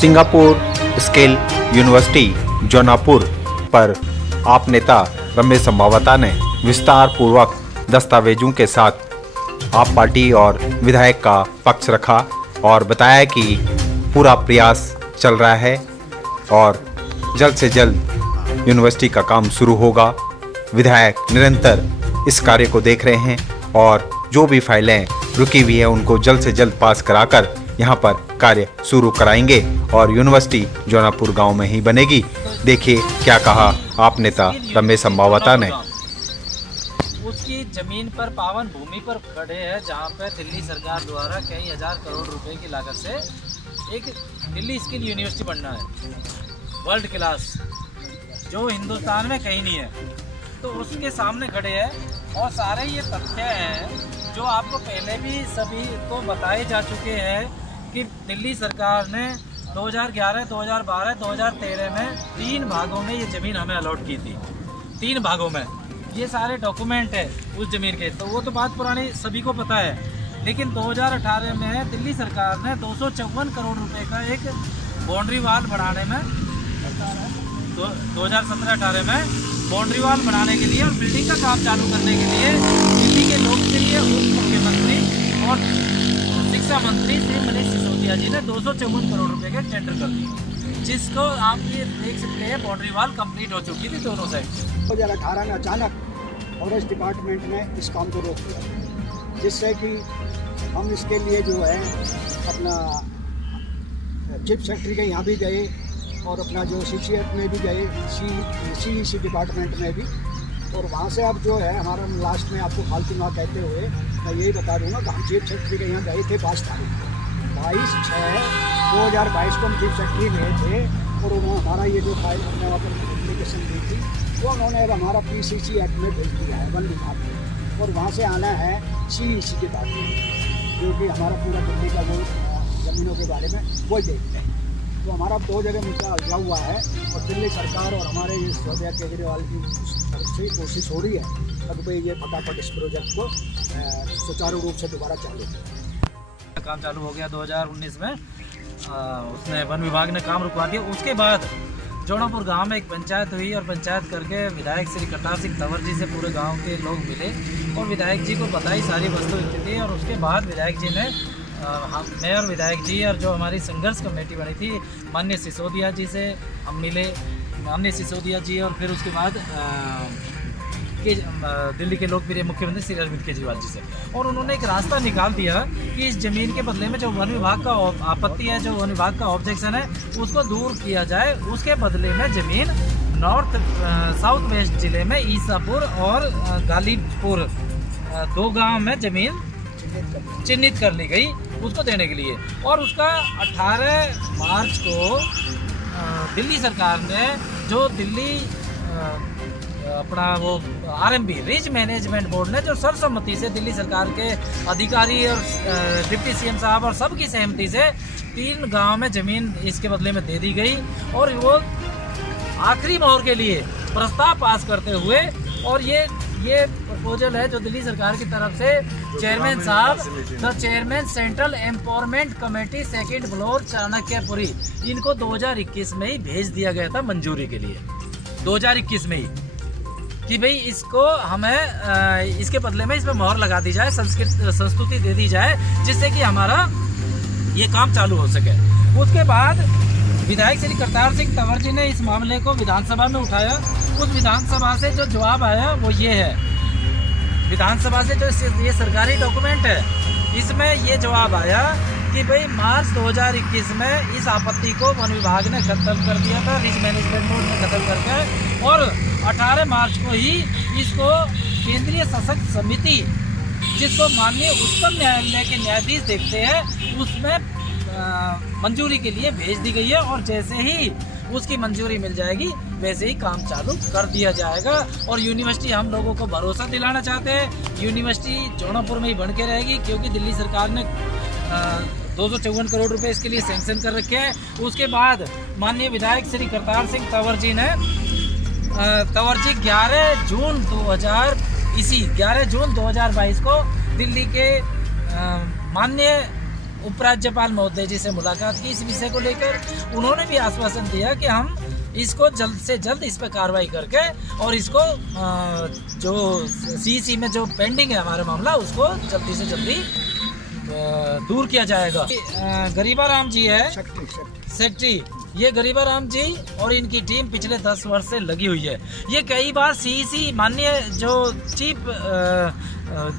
Singapore skill university Jaunapur पर आप नेता रमेश संभावता ने विस्तार पूर्वक दस्तावेजों के साथ आप पार्टी और विधायक का पक्ष रखा और बताया कि पूरा प्रयास चल रहा है और जल्द से जल्द यूनिवर्सिटी का काम शुरू होगा। विधायक निरंतर इस कार्य को देख रहे हैं और जो भी फाइलें रुकी हुई है उनको जल्द से जल्द पास कराकर यहाँ पर कार्य शुरू कराएंगे और यूनिवर्सिटी जौनापुर गांव में ही बनेगी। देखिए क्या कहा आप नेता रमेश संभावता ने। उसकी जमीन पर पावन भूमि पर खड़े हैं जहाँ पे दिल्ली सरकार द्वारा कई हजार करोड़ रुपए की लागत से एक दिल्ली स्किल यूनिवर्सिटी बनना है, वर्ल्ड क्लास, जो हिंदुस्तान में कहीं नहीं है। तो उसके सामने खड़े हैं और सारे ये तथ्य हैं जो आपको पहले भी सभी को बताए जा चुके हैं कि दिल्ली सरकार ने 2011, 2012, 2013 में 3 भागों में ये ज़मीन हमें अलॉट की थी। 3 भागों में ये सारे डॉक्यूमेंट है उस ज़मीन के, तो वो तो बात पुरानी सभी को पता है। लेकिन 2018 में दिल्ली सरकार ने 254 करोड़ रुपए का एक बाउंड्री वाल बढ़ाने में 2017-18 में बाउंड्री वाल बनाने के लिए और बिल्डिंग का काम चालू करने के लिए दिल्ली के लोकप्रिय उप मुख्यमंत्री और शिक्षा मंत्री श्री मनीष सिसोदिया जी ने 254 करोड़ रुपए के टेंडर कर दिए, जिसको आप ये देख सकते हैं बाउंड्री वाल कंप्लीट हो चुकी थी दोनों साइड। 2018 में अचानक फॉरेस्ट डिपार्टमेंट ने इस काम को रोक दिया, जिससे कि हम इसके लिए जो है अपना चिप सेक्रेटरी के यहाँ भी गए और अपना जो CCF में भी गए, CEC डिपार्टमेंट में भी, और वहाँ से अब जो है हमारा लास्ट में आपको फालतू ना कहते हुए मैं यही बता दूँगा कि हम चीफ सेक्रेटरी के यहाँ गए थे 5 तारीख को, 22/6/2022 को हम चीफ सेक्रेटरी गए थे और उन्होंने हमारा ये जो फाइल हमने वहाँ पर एप्लीकेशन दी थी वो उन्होंने अब हमारा PCC एक्ट में भेज दिया है वन विभाग में, और वहाँ से आना है CEC के बाद जो कि हमारा पूरा दिल्ली का वो ज़मीनों के बारे में वो देखते हैं। तो हमारा 2 जगह मुद्दा उलझा हुआ है और दिल्ली सरकार और हमारे इस सोनिया केजरीवाल की तरफ से कोशिश हो रही है तब भाई ये फटाफट इस प्रोजेक्ट को सुचारू रूप से दोबारा चालू करें। काम चालू हो गया 2019 में, उसने वन विभाग ने काम रुकवा दिया। उसके बाद जौनापुर गांव में एक पंचायत हुई और पंचायत करके विधायक श्री करतार सिंह तंवर जी से पूरे गांव के लोग मिले और विधायक जी को बताई सारी वस्तु स्थिति। और उसके बाद विधायक जी ने मैं और विधायक जी और जो हमारी संघर्ष कमेटी बनी थी माननीय सिसोदिया जी से हम मिले, माननीय सिसोदिया जी, और फिर उसके बाद दिल्ली के लोकप्रिय मुख्यमंत्री श्री अरविंद केजरीवाल जी से, और उन्होंने एक रास्ता निकाल दिया कि इस ज़मीन के बदले में जो वन विभाग का आपत्ति है, जो वन विभाग का ऑब्जेक्शन है, उसको दूर किया जाए। उसके बदले में ज़मीन साउथ वेस्ट ज़िले में ईसापुर और गालीपुर 2 गांव में ज़मीन चिन्हित कर ली गई उसको देने के लिए। और उसका 18 मार्च को दिल्ली सरकार ने जो दिल्ली अपना वो RMB रिज मैनेजमेंट बोर्ड ने जो सर्वसम्मति से दिल्ली सरकार के अधिकारी और डिप्टी CM साहब और सबकी सहमति से 3 गांव में ज़मीन इसके बदले में दे दी गई। और वो आखिरी मोहर के लिए प्रस्ताव पास करते हुए, और ये प्रपोजल है जो दिल्ली सरकार की तरफ से चेयरमैन साहब, the chairman central empowerment committee 2nd floor Chanakyapuri, इनको 2021 में ही भेज दिया गया था मंजूरी के लिए, 2021 में ही, कि भाई इसको हमें इसके बदले में इसमें मोहर लगा दी जाए, संस्तुति दे दी जाए, जिससे कि हमारा ये काम चालू हो सके। उसके बाद विधायक श्री करतार सिंह तंवर जी ने इस मामले को विधानसभा में उठाया। उस विधानसभा से जो जवाब आया वो ये है, विधानसभा से जो ये सरकारी डॉक्यूमेंट है इसमें ये जवाब आया कि भाई मार्च 2021 में इस आपत्ति को वन विभाग ने खत्म कर दिया था, रिज मैनेजमेंट बोर्ड ने खत्म करके, और 18 मार्च को ही इसको केंद्रीय सशक्त समिति, जिसको माननीय उच्चतम न्यायालय के न्यायाधीश देखते हैं, उसमें मंजूरी के लिए भेज दी गई है। और जैसे ही उसकी मंजूरी मिल जाएगी वैसे ही काम चालू कर दिया जाएगा। और यूनिवर्सिटी हम लोगों को भरोसा दिलाना चाहते हैं, यूनिवर्सिटी जौनापुर में ही बन के रहेगी, क्योंकि दिल्ली सरकार ने 254 करोड़ रुपए इसके लिए सैंक्शन कर रखे हैं। उसके बाद माननीय विधायक श्री करतार सिंह तंवर जी 11 जून 2022 को दिल्ली के माननीय उपराज्यपाल महोदय जी से मुलाकात की इस विषय को लेकर। उन्होंने भी आश्वासन दिया कि हम इसको जल्द से जल्द इस पर कार्रवाई करके और इसको जो सीईसी में जो पेंडिंग है हमारा मामला उसको जल्दी से जल्दी दूर किया जाएगा। गरीबाराम जी है सेक्रेटरी, ये गरीबाराम जी और इनकी टीम पिछले 10 वर्ष से लगी हुई है। ये कई बार सीईसी माननीय जो चीफ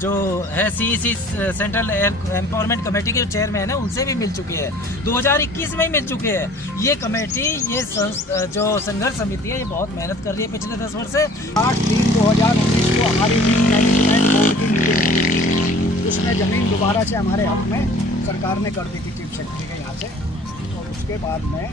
जो है सीईसी सेंट्रल एम्पावरमेंट कमेटी के चेयरमैन है उनसे भी मिल चुकी है, 2021 में ही मिल चुके हैं। ये कमेटी ये जो संघर्ष समिति है ये बहुत मेहनत कर रही है पिछले 10 वर्ष से। 8/3/2019 को हमारी मैनेजमेंट बोर्ड की मीटिंग, उसमें ज़मीन दोबारा से हमारे हक में सरकार ने कर दी थी चीफ सेक्रेटरी के यहाँ से। और उसके बाद में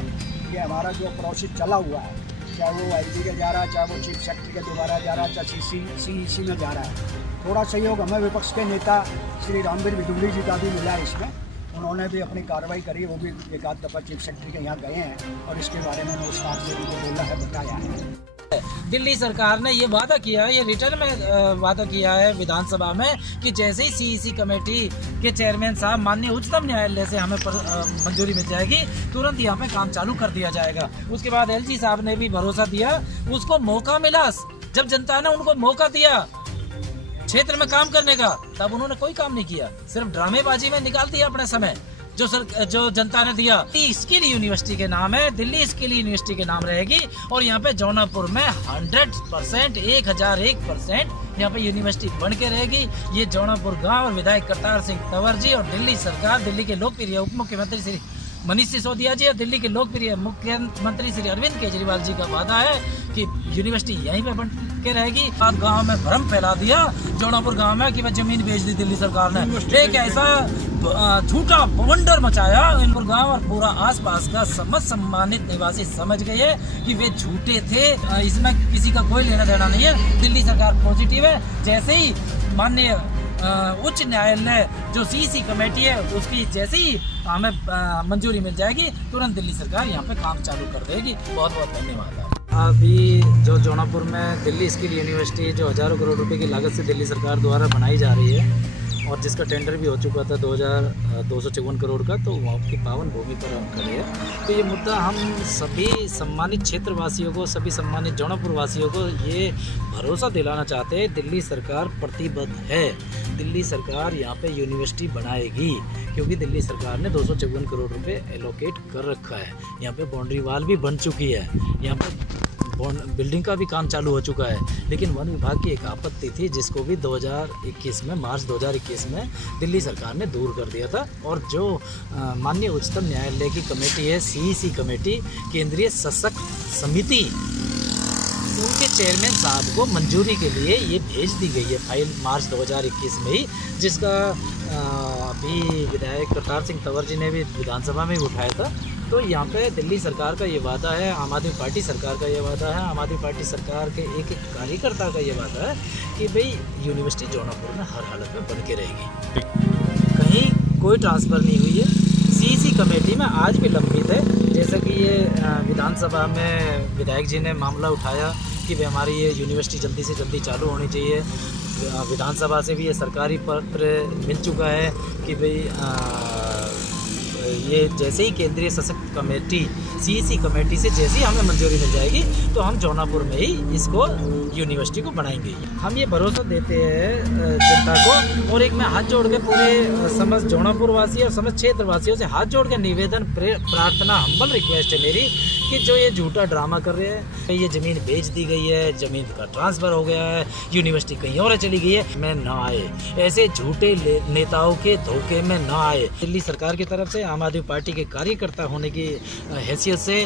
ये हमारा जो प्रोसेस चला हुआ है, चाहे वो आईजी के जा रहा है, चाहे वो चीफ सेक्रेटरी के दोबारा जा रहा है, चाहे सीईसी में जा रहा है, थोड़ा सहयोग हमें विपक्ष के नेता श्री रामवीर विदुली जी का भी मिला है इसमें। उन्होंने भी अपनी कार्रवाई करी, वो भी एक आध दफ़ा चीफ सेक्रेटरी के यहाँ गए हैं और इसके बारे में विस्तार से उनको बोला है, बताया है। दिल्ली सरकार ने ये वादा किया है, ये रिटर्न में वादा किया है विधानसभा में कि जैसे ही सीईसी कमेटी के चेयरमैन साहब माननीय उच्चतम न्यायालय से हमें मंजूरी मिल जाएगी, तुरंत यहाँ पे काम चालू कर दिया जाएगा। उसके बाद एलजी साहब ने भी भरोसा दिया, उसको मौका मिला, जब जनता ने उनको मौका दिया क्षेत्र में काम करने का, तब उन्होंने कोई काम नहीं किया, सिर्फ ड्रामेबाजी में निकाल दिया अपना समय जो जनता ने दिया। स्किल यूनिवर्सिटी के नाम है, दिल्ली स्किल यूनिवर्सिटी के नाम रहेगी और यहाँ पे जौनापुर में 100% 1001% यहाँ पे यूनिवर्सिटी बन के रहेगी। ये जौनापुर गांव और विधायक करतार सिंह तंवर जी और दिल्ली सरकार, दिल्ली के लोकप्रिय उप मुख्यमंत्री श्री मनीष सिसोदिया जी और दिल्ली के लोकप्रिय मुख्यमंत्री श्री अरविंद केजरीवाल जी का वादा है कि यूनिवर्सिटी यहीं पे बन के रहेगी। आज गांव में भ्रम फैला दिया जौनापुर गांव में कि वह जमीन बेच दी दिल्ली सरकार ने, एक ऐसा झूठा बवंडर मचाया इनपुर गांव और पूरा आसपास का समस्त सम्मानित निवासी समझ गए हैं कि वे झूठे थे, इसमें किसी का कोई लेना देना नहीं है। दिल्ली सरकार पॉजिटिव है, जैसे ही माननीय उच्च न्यायालय जो सीईसी कमेटी है उसकी जैसे ही हमें मंजूरी मिल जाएगी, तुरंत दिल्ली सरकार यहाँ पे काम चालू कर देगी। बहुत बहुत धन्यवाद। अभी जो जौनापुर में दिल्ली स्किल यूनिवर्सिटी जो हज़ारों करोड़ रुपए की लागत से दिल्ली सरकार द्वारा बनाई जा रही है और जिसका टेंडर भी हो चुका था 2254 करोड़ का, तो वहाँ की पावन भूमि पर हम खड़े हैं। तो ये मुद्दा हम सभी सम्मानित क्षेत्रवासियों को, सभी सम्मानित जौनापुर वासियों को ये भरोसा दिलाना चाहते हैं, दिल्ली सरकार प्रतिबद्ध है, दिल्ली सरकार यहाँ पे यूनिवर्सिटी बनाएगी, क्योंकि दिल्ली सरकार ने 254 करोड़ रुपए एलोकेट कर रखा है। यहाँ पे बाउंड्री वाल भी बन चुकी है, यहाँ पे बिल्डिंग का भी काम चालू हो चुका है। लेकिन वन विभाग की एक आपत्ति थी जिसको भी 2021 में, मार्च 2021 में दिल्ली सरकार ने दूर कर दिया था। और जो माननीय उच्चतम न्यायालय की कमेटी है, सीईसी कमेटी, केंद्रीय सशक्त समिति, उनके चेयरमैन साहब को मंजूरी के लिए ये भेज दी गई है फाइल मार्च 2021 में ही, जिसका अभी विधायक करतार सिंह तंवर जी ने भी विधानसभा में उठाया था। तो यहाँ पे दिल्ली सरकार का ये वादा है, आम आदमी पार्टी सरकार का ये वादा है, आम आदमी पार्टी सरकार के एक एक कार्यकर्ता का ये वादा है कि भाई यूनिवर्सिटी जौनापुर में हर हालत में बन के रहेगी। कहीं कोई ट्रांसफ़र नहीं हुई है, सीईसी कमेटी में आज भी लंबित है। जैसा कि ये विधानसभा में विधायक जी ने मामला उठाया कि भाई हमारी ये यूनिवर्सिटी जल्दी से जल्दी चालू होनी चाहिए। विधानसभा से भी ये सरकारी पत्र मिल चुका है कि भाई ये जैसे ही केंद्रीय सशक्त कमेटी, सीईसी कमेटी से जैसे ही हमें मंजूरी मिल जाएगी तो हम जौनापुर में ही इसको यूनिवर्सिटी को बनाएंगे। हम ये भरोसा देते हैं जनता को। और एक मैं हाथ जोड़ के पूरे समस्त जौनापुर वासी और समस्त क्षेत्र वासियों से हाथ जोड़ के निवेदन, प्रार्थना, हम्बल रिक्वेस्ट है मेरी कि जो ये झूठा ड्रामा कर रहे हैं, ये ज़मीन बेच दी गई है, ज़मीन का ट्रांसफ़र हो गया है, यूनिवर्सिटी कहीं और चली गई है, में ना आए, ऐसे झूठे नेताओं के धोखे में ना आए। दिल्ली सरकार की तरफ से, आम आदमी पार्टी के कार्यकर्ता होने की हैसियत से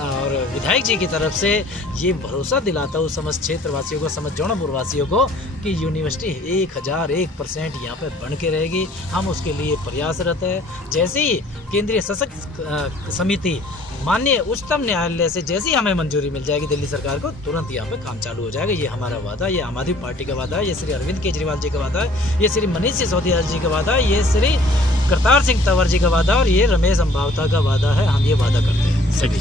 और विधायक जी की तरफ से ये भरोसा दिलाता हूँ समस्त क्षेत्रवासियों को, समस्त जौनापुर वासियों को कि यूनिवर्सिटी 1001% यहाँ पर बन के रहेगी। हम उसके लिए प्रयासरत है। जैसे ही केंद्रीय सशक्त समिति, माननीय उच्चतम न्यायालय से जैसे ही हमें मंजूरी मिल जाएगी दिल्ली सरकार को, तुरंत यहाँ पे काम चालू हो जाएगा। ये हमारा वादा, ये आम आदमी पार्टी का वादा है, ये श्री अरविंद केजरीवाल जी का वादा है, ये श्री मनीष सिसोदिया जी का वादा है, ये श्री करतार सिंह तंवर जी का वादा और ये रमेश अम्बावता का वादा है। हम ये वादा करते हैं सभी।